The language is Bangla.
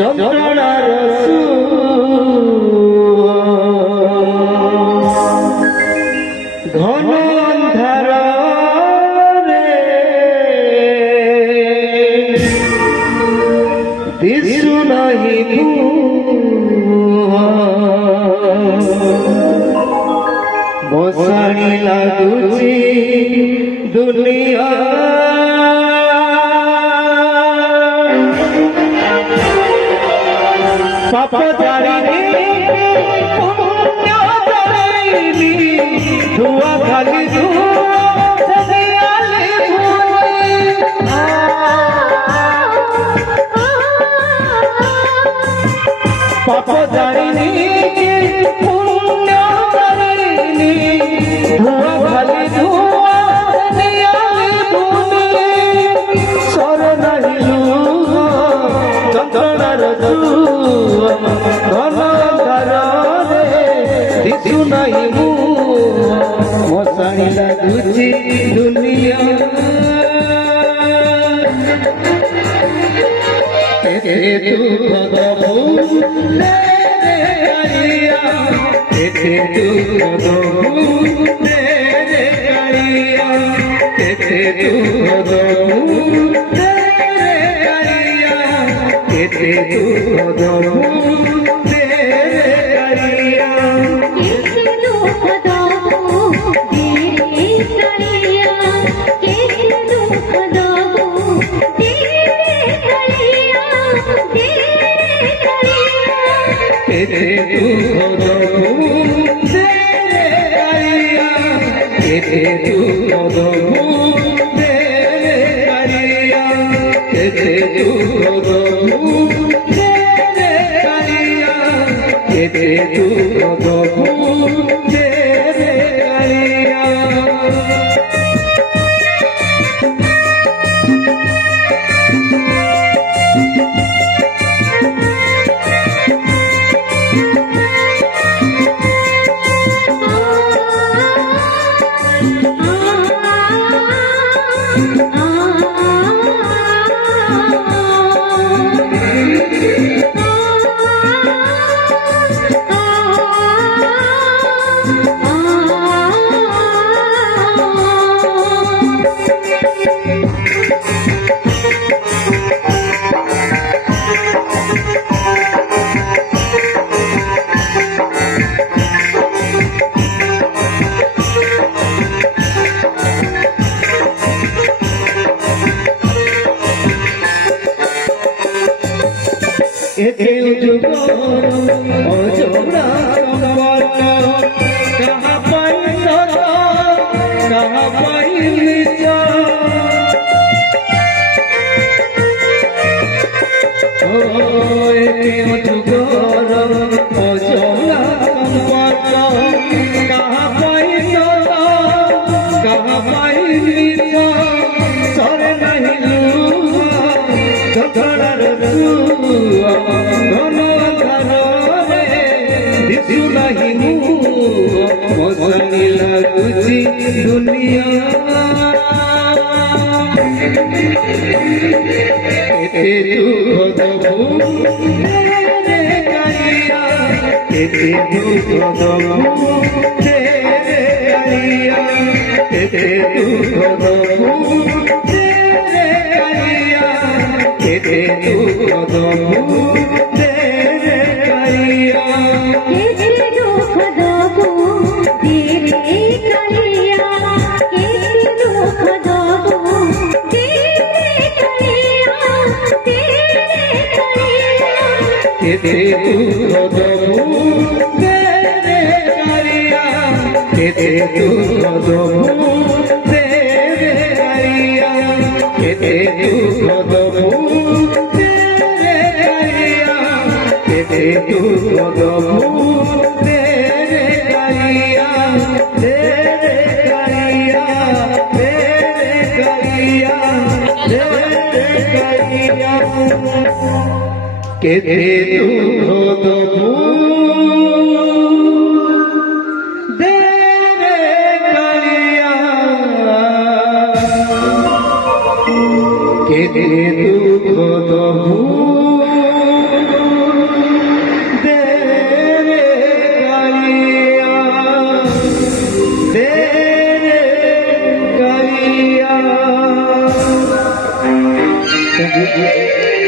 যন্ত্রণার ঘন অন্ধারে দিশু নাহি মশারি লাগুছি দুনিয়া পাপ জারিনি পুণ্য জারিনি ধোয়া খালি পাপ জারিনি পুণ্য জারিনি ধোয়া খালি সর নাহিলু যন্ত্রণার ঘন ধারে দিশু নাহি মশারি লাগুছি দুনিয়া দুঃখ দবু রে কালিয়া দুঃখ দবু রে কালিয়া দুঃখ দবু রে কালিয়া দুঃখ দবু রে কালিয়া मौसमी लगुची दुनिया एते दुख दबू रे कालिया एते दुख दबू रे कालिया एते दुख दबू रे कालिया एते दुख दबू रे कालिया एते दुख दबू रे कालिया एते दुख दबू रे कालिया एते दुख दबू रे कालिया एते दुख दबू रे कालिया रे कालिया रे कालिया रे कालिया केते दुख दबू दे कालिया केते